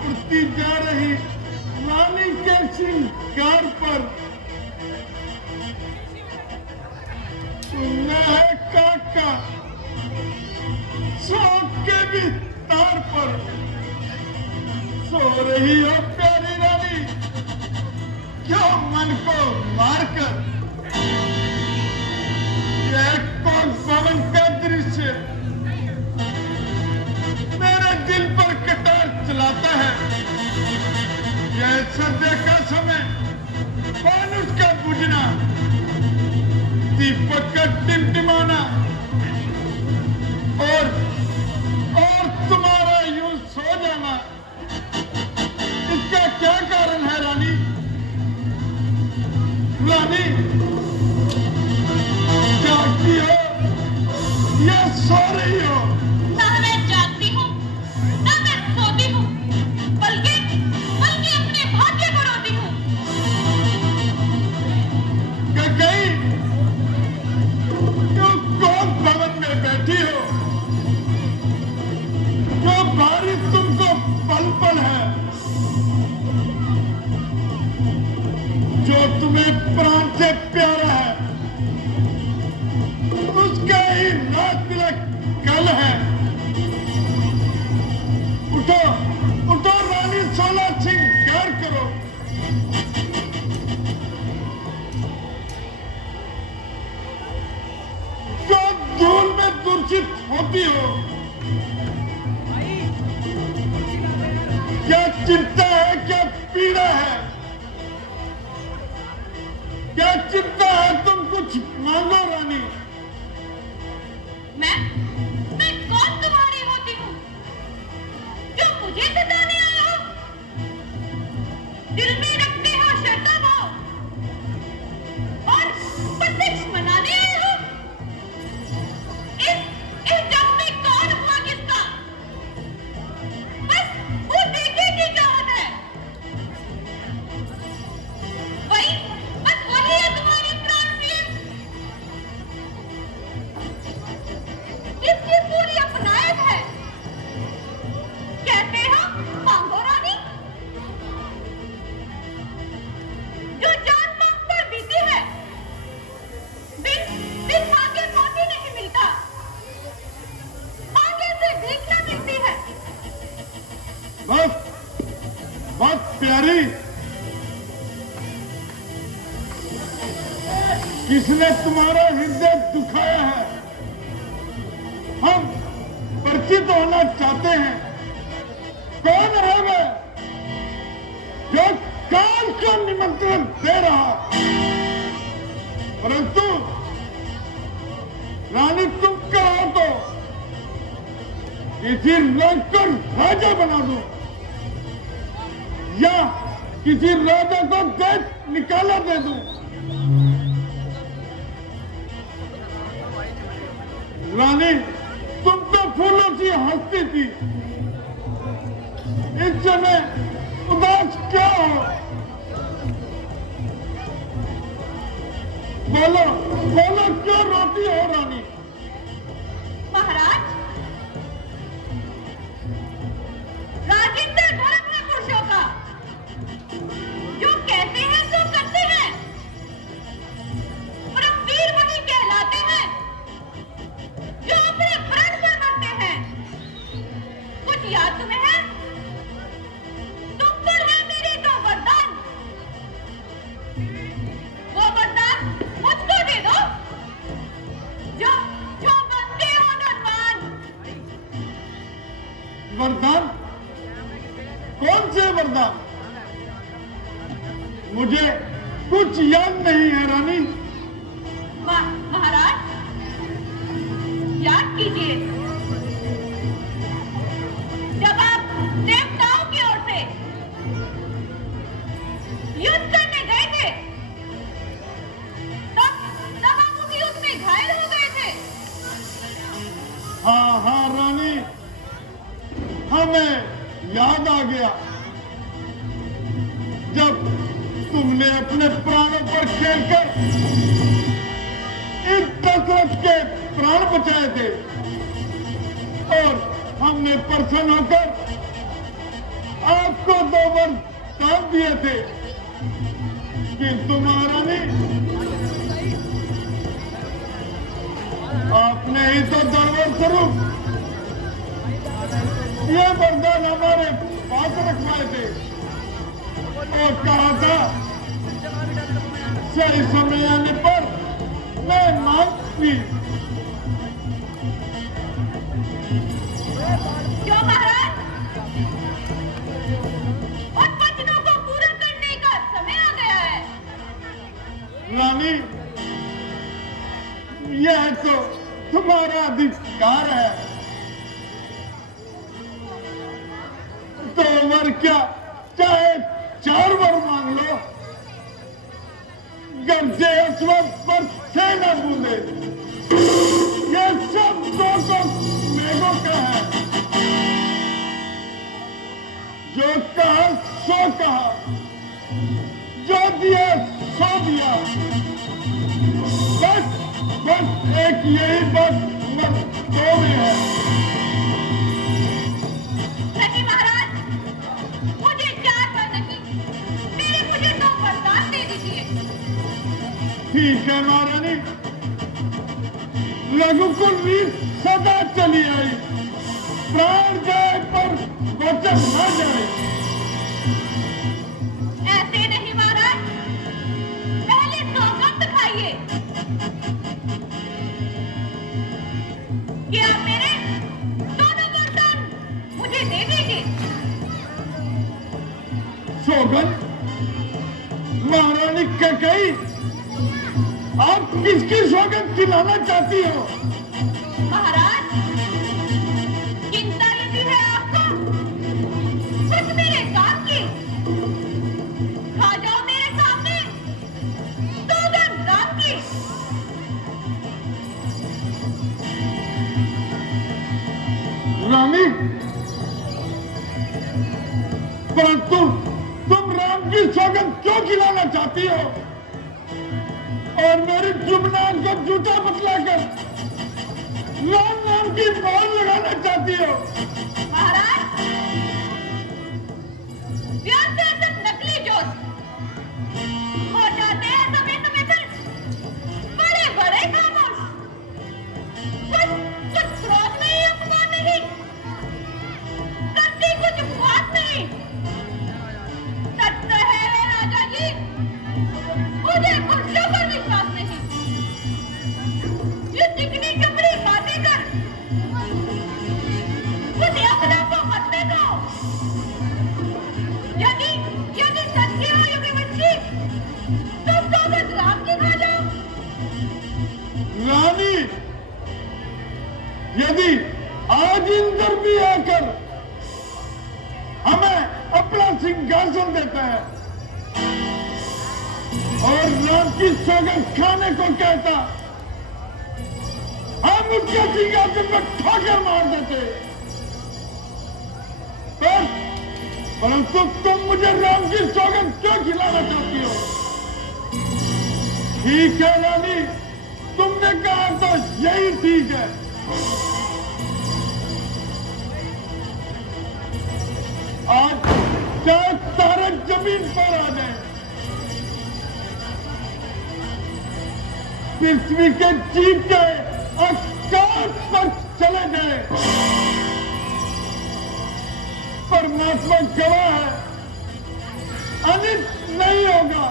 उड़ती जा रही रानी के श्रृंगार पर सुनना है काका शौक के विस्तार पर सो रही हो प्यारी रानी क्यों मन को मारकर यह कौन पवन का दृश्य मेरे दिल पर कटार चलाता है। यह संध्या का समय फानुस का बुझना दीपक का टिमटिमाना और तुम्हारा यूं सो जाना इसका क्या कारण है रानी? रानी जागती हो या सो रही हो? ना मैं जागती हूँ ना मैं सोती हूँ बल्कि अपने भाग्य को रोती हूँ। कहीं तुम कौन भवन में बैठी हो जो भारी तुमको पल पल है जो तुम्हें प्राण से प्यारा है उसका ही नाच तिलक कल है। उठो उठो रानी सोना श्रृंगार करो। जो धूल में दूषित होती हो क्या चिंता है क्या पीड़ा है क्या चिंता है? तुम कुछ मांगो रानी। मैं कौन तुम्हारी होती हूँ जो मुझे सताने आए हो? दिल में रखते हो श्रद्धा भाव और प्रत्यक्ष मनाने आए हो? इस जग में कौन हुआ किसका? बस वो देखे की चाहत है वही बस वही है तुम्हारी प्राण प्रिय। इसकी पूरी अपनायत है। कहते हो मांगो रानी जो जान मांग पर बीती है बिन मांगे मोती नहीं मिलता मांगे से भीख न मिलती है। बस बस प्यारी किसने तुम्हारा हृदय दुखाया है? हम परिचित होना चाहते हैं। कौन है वह जो काल का निमंत्रण दे रहा? परंतु रानी तुम कहो तो किसी रंग को राजा बना दो या किसी राजा को देश निकाला दे दो। रानी तुम तो फूलों की हंसती थी इस समय उदास क्या हो? बोलो बोलो क्यों रोती हो रानी? महाराज राजेंद्र धर्म है पुरुषों का जो कहते हैं सो करते हैं। परमवीर वही कहलाते हैं जो अपने प्राण से मरते हैं। कुछ याद तुम्हें है? तुम पर है मेरे दो वरदान वो वरदान मुझको दे दो जो मुझे कुछ याद नहीं है रानी। महाराज याद कीजिए, जब आप देवताओं की ओर से युद्ध करने गए थे तब आप उस युद्ध में घायल हो गए थे। हाँ हाँ रानी, हमें याद आ गया जब तुमने अपने प्राणों पर खेलकर इस दशरथ के प्राण बचाए थे और हमने प्रसन्न होकर आपको 2 वरदान दिए थे, किंतु महारानी आपने ही तो दरबार स्वरूप ये वरदान हमारे पास रखवाए थे और कहा था सही समय आने पर मैं मांगूंगी। क्यों महाराज? उन वचनों को पूरा करने का समय आ गया है। रानी, यह तो तुम्हारा अधिकार है। 2 वर क्या, चाहे 4 वर मांग लो। गर्जे अश्वत्थ पर सेना बूंदे, ये सब तो मेघों का है। जो कहा सो कहा, जो दिया सो दिया। बस एक यही बात मत 2 में है। नहीं महाराज, मुझे 4 वर नहीं, मुझे 2 वरदान दे दीजिए। ठीक है महारानी, रघुकुल रीत सदा चली आई, प्राण जाए पर वचन न जाए। ऐसे नहीं महाराज, पहले सौगंध खाइए कि आप मेरे दोनों वरदान मुझे दे देंगे। सौगंध? महारानी कैकेयी, आप किसकी सौगंध खिलाना चाहती हो? महाराज, चिंता यदि है आपको कुछ मेरे काम की, खा जाओ मेरे सामने सौगंध राम की। रानी, परंतु तुम राम की सौगंध क्यों खिलाना चाहती हो और मेरी जुबान को जूता बतलाकर राम नाम की मोहर लगाना चाहती हो? महाराज, व्यर्थ है सब नकली जोश, हो जाते हैं समय समय पर बड़े बड़े खामोश। कुछ क्रोध नहीं, अपमान नहीं, करती कुछ बात नहीं। सच तो है राजा जी, मुझे पुरुषों पर विश्वास नहीं। ये चिकनी चमड़ी बातें कर मुझे अपना को मत देखो। यदि सच्ची हो युगवंशी तो सौगंध राम की खा जाओ। रानी, यदि आज इंद्र भी आकर हमें अपना सिंहासन देता है और राम की सौगंध खाने को कहता, हम उसके सिंहासन पर ठोकर मार देते। परंतु तुम मुझे राम की सौगंध क्यों खिलाना चाहती हो? ठीक है रानी, तुमने कहा तो यही ठीक है। आज चाहे तारे जमीन पर आ जाए, पृथ्वी के जीव जाए, आकाश पर चले जाए, परमात्मा गवाह है, अनित नहीं होगा।